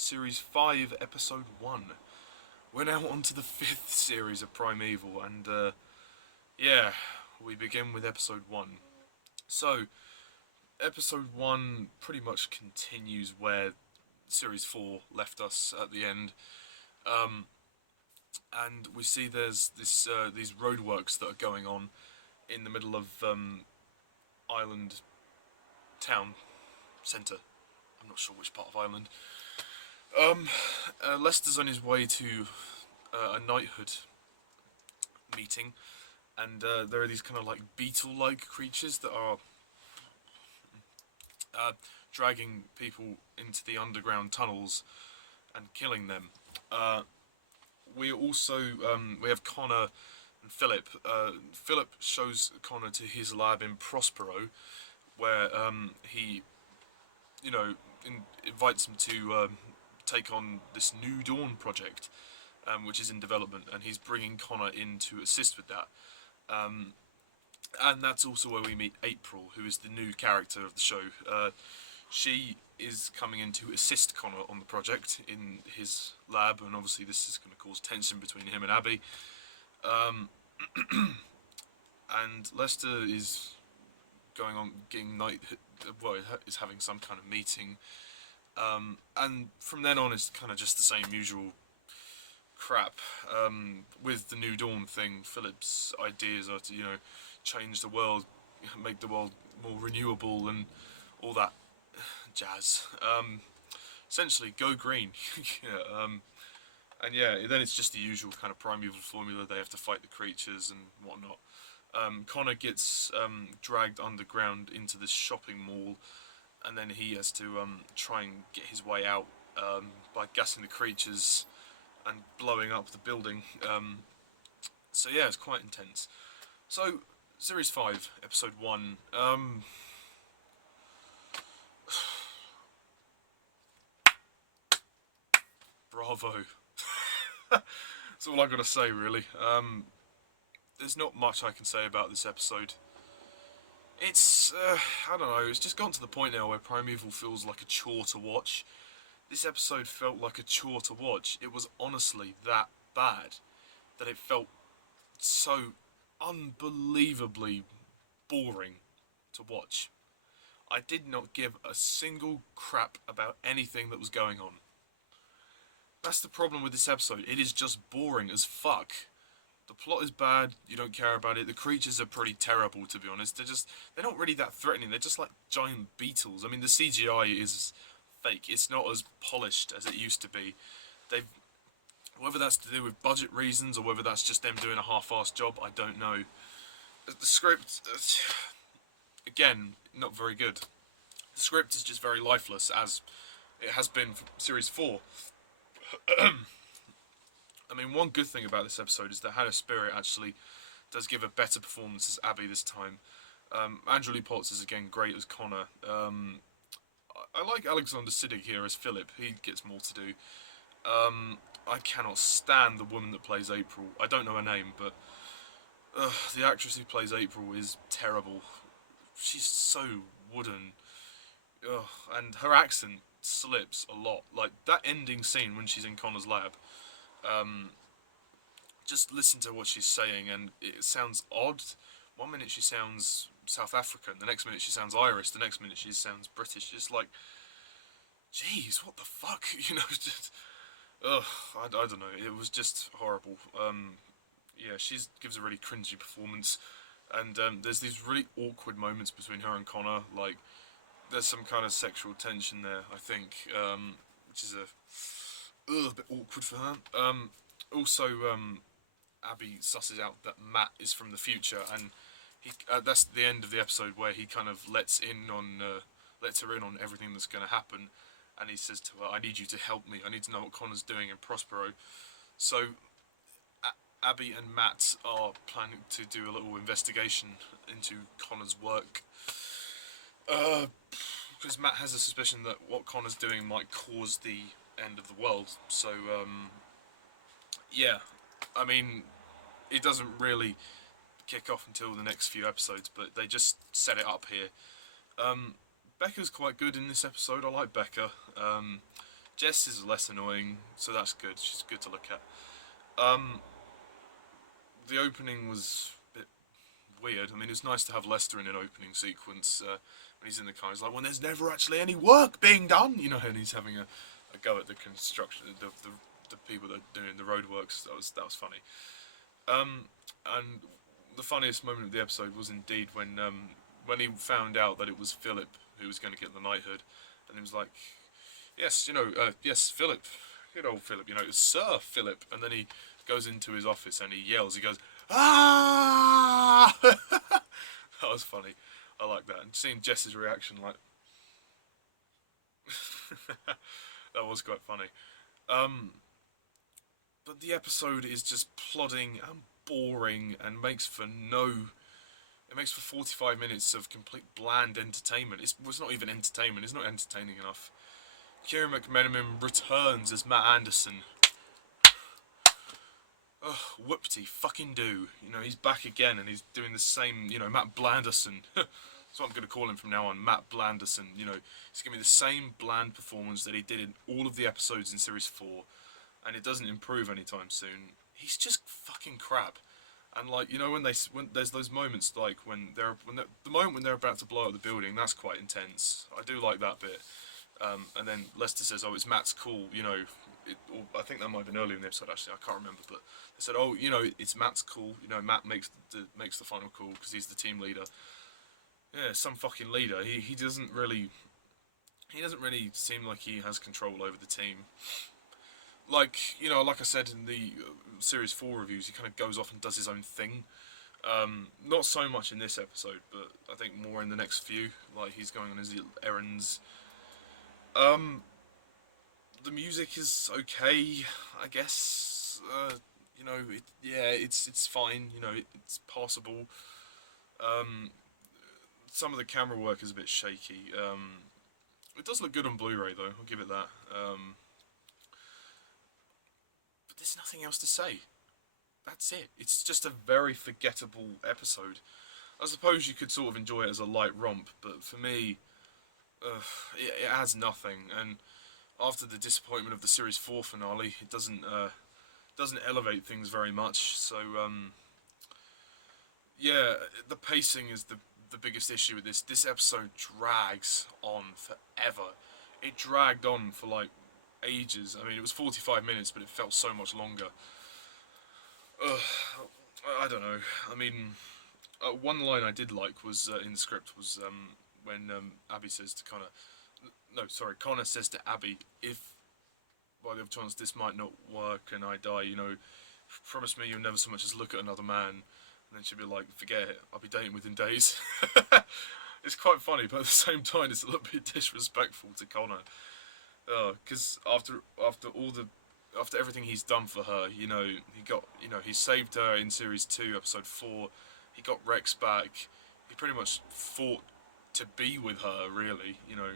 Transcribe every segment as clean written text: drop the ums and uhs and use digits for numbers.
Series 5, Episode 1. We're now on to the 5th series of Primeval, and yeah, we begin with Episode 1. So, Episode 1 pretty much continues where Series 4 left us at the end. And we see there's these roadworks that are going on in the middle of Island town centre. I'm not sure which part of Ireland. Lester's on his way to a knighthood meeting, and there are these kind of like beetle-like creatures that are dragging people into the underground tunnels and killing them. We also we have Connor and Philip. Philip shows Connor to his lab in Prospero, where he, invites him to take on this New Dawn project, which is in development, and he's bringing Connor in to assist with that. And that's also where we meet April, who is the new character of the show. She is coming in to assist Connor on the project in his lab, and obviously this is going to cause tension between him and Abby. And Lester is going on getting is having some kind of meeting, and from then on it's kind of just the same usual crap. With the New Dawn thing, Philip's ideas are to change the world, make the world more renewable and all that jazz. Essentially, go green. And then it's just the usual kind of Primeval formula. They have to fight the creatures and whatnot. Connor gets dragged underground into this shopping mall, and then he has to try and get his way out by gassing the creatures and blowing up the building. So yeah, it's quite intense. So, Series 5, Episode 1. Bravo. That's all I gotta say, really. There's not much I can say about this episode. It's, I don't know, it's just gotten to the point now where Primeval feels like a chore to watch. This episode felt like a chore to watch. It was honestly that bad that it felt so unbelievably boring to watch. I did not give a single crap about anything that was going on. That's the problem with this episode. It is just boring as fuck. The plot is bad, you don't care about it. The creatures are pretty terrible, to be honest. They're not really that threatening. They're just like giant beetles. I mean, the CGI is fake. It's not as polished as it used to be. Whether that's to do with budget reasons or whether that's just them doing a half-assed job, I don't know. The script, again, not very good. The script is just very lifeless, as it has been for Series 4. I mean, one good thing about this episode is that Hannah Spearritt actually does give a better performance as Abby this time. Andrew Lee Potts is again great as Connor. I like Alexander Siddig here as Philip. He gets more to do. I cannot stand the woman that plays April. I don't know her name, but the actress who plays April is terrible. She's so wooden. And her accent slips a lot. Like, that ending scene when she's in Connor's lab. Just listen to what she's saying, and it sounds odd. 1 minute she sounds South African, the next minute she sounds Irish, the next minute she sounds British. Just like, jeez, what the fuck? Just, I don't know. It was just horrible. She gives a really cringy performance, and there's these really awkward moments between her and Connor. Like, there's some kind of sexual tension there, I think, which is a bit awkward for her. Also, Abby susses out that Matt is from the future, and that's the end of the episode where he kind of lets her in on everything that's going to happen, and he says to her, "I need you to help me. I need to know what Connor's doing in Prospero." So Abby and Matt are planning to do a little investigation into Connor's work, because Matt has a suspicion that what Connor's doing might cause the end of the world. So I mean, it doesn't really kick off until the next few episodes, but they just set it up here. Becca's quite good in this episode. I like Becca. Jess is less annoying, so that's good. She's good to look at. Um, the opening was a bit weird. I mean, it's nice to have Lester in an opening sequence when he's in the car. He's like, when there's never actually any work being done, you know, and he's having a go at the construction, the people that are doing the roadworks. That was funny. And the funniest moment of the episode was indeed when he found out that it was Philip who was going to get the knighthood, and he was like, yes, you know, yes, Philip, good old Philip, you know, Sir Philip, and then he goes into his office and he yells, he goes, ah! That was funny. I like that. And seeing Jess's reaction, like, that was quite funny. But the episode is just plodding and boring and makes for 45 minutes of complete bland entertainment. It's not even entertainment. It's not entertaining enough. Ciaran McMenamin returns as Matt Anderson. Ugh, whoopty fucking do. You know, he's back again and he's doing the same, you know, Matt Blanderson. That's what I'm going to call him from now on, Matt Blanderson. You know, he's giving me the same bland performance that he did in all of the episodes in Series 4, and it doesn't improve anytime soon. He's just fucking crap. And like, you know, when there's those moments like the moment when they're about to blow up the building, that's quite intense. I do like that bit. And then Lester says, "Oh, it's Matt's call." You know, I think that might have been earlier in the episode. Actually, I can't remember. But they said, "Oh, you know, it's Matt's call." You know, Matt makes the final call because he's the team leader. Yeah, some fucking leader. He doesn't really seem like he has control over the team. Like, you know, like I said in the Series 4 reviews, he kind of goes off and does his own thing. Not so much in this episode, but I think more in the next few. Like, he's going on his errands. The music is okay, I guess. You know, it's fine. You know, it's passable. Some of the camera work is a bit shaky. It does look good on Blu-ray, though. I'll give it that. But there's nothing else to say. That's it. It's just a very forgettable episode. I suppose you could sort of enjoy it as a light romp, but for me, it adds nothing. And after the disappointment of the Series 4 finale, it doesn't elevate things very much. So, yeah, the pacing is the biggest issue with this. This episode drags on forever. It dragged on for like ages. I mean, it was 45 minutes, but it felt so much longer. I don't know. I mean, one line I did like was in the script was when Abby says to Connor, Connor says to Abby, if by the off chance this might not work and I die, you know, promise me you'll never so much as look at another man. And then she'll be like, forget it, I'll be dating within days. It's quite funny, but at the same time it's a little bit disrespectful to Connor. Because after everything he's done for her, you know, he saved her in Series 2, Episode 4, he got Rex back, he pretty much fought to be with her, really, you know.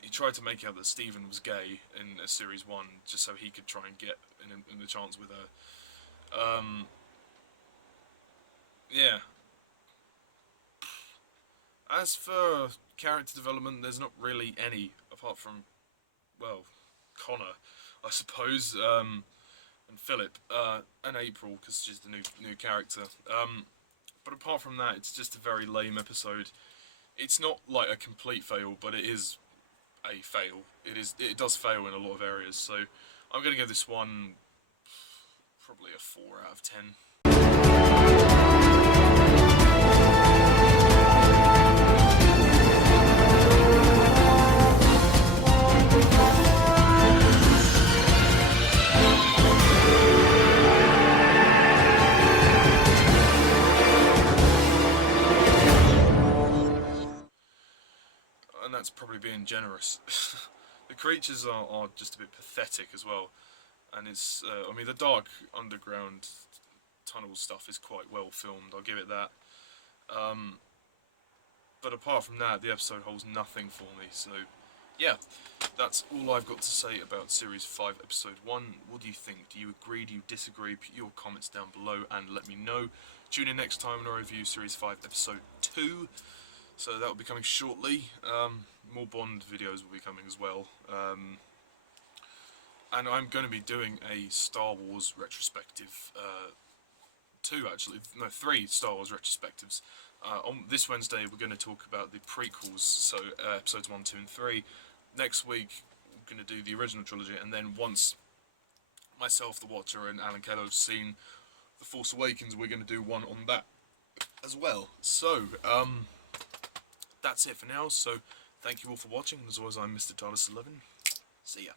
He tried to make out that Stephen was gay in Series 1, just so he could try and get in the chance with her. Yeah. As for character development, there's not really any, apart from, well, Connor, I suppose, and Philip, and April, because she's the new character. But apart from that, it's just a very lame episode. It's not like a complete fail, but it is a fail. It does fail in a lot of areas, so I'm going to give this one probably a 4 out of 10. And that's probably being generous. The creatures are just a bit pathetic as well, and it's I mean, the dark underground tunnel stuff is quite well filmed, I'll give it that. But apart from that, the episode holds nothing for me, so yeah, that's all I've got to say about Series 5 Episode 1. What do you think? Do you agree? Do you disagree? Put your comments down below and let me know. Tune in next time when I review Series 5 Episode 2. So that will be coming shortly. More Bond videos will be coming as well. and I'm going to be doing a Star Wars retrospective, three Star Wars retrospectives. On this Wednesday, we're going to talk about the prequels, so episodes 1, 2, and 3. Next week, we're going to do the original trilogy, and then once myself, the Watcher, and Alan Keller have seen The Force Awakens, we're going to do one on that as well. So, that's it for now. So, thank you all for watching. As always, I'm Mr. TARDIS11. See ya.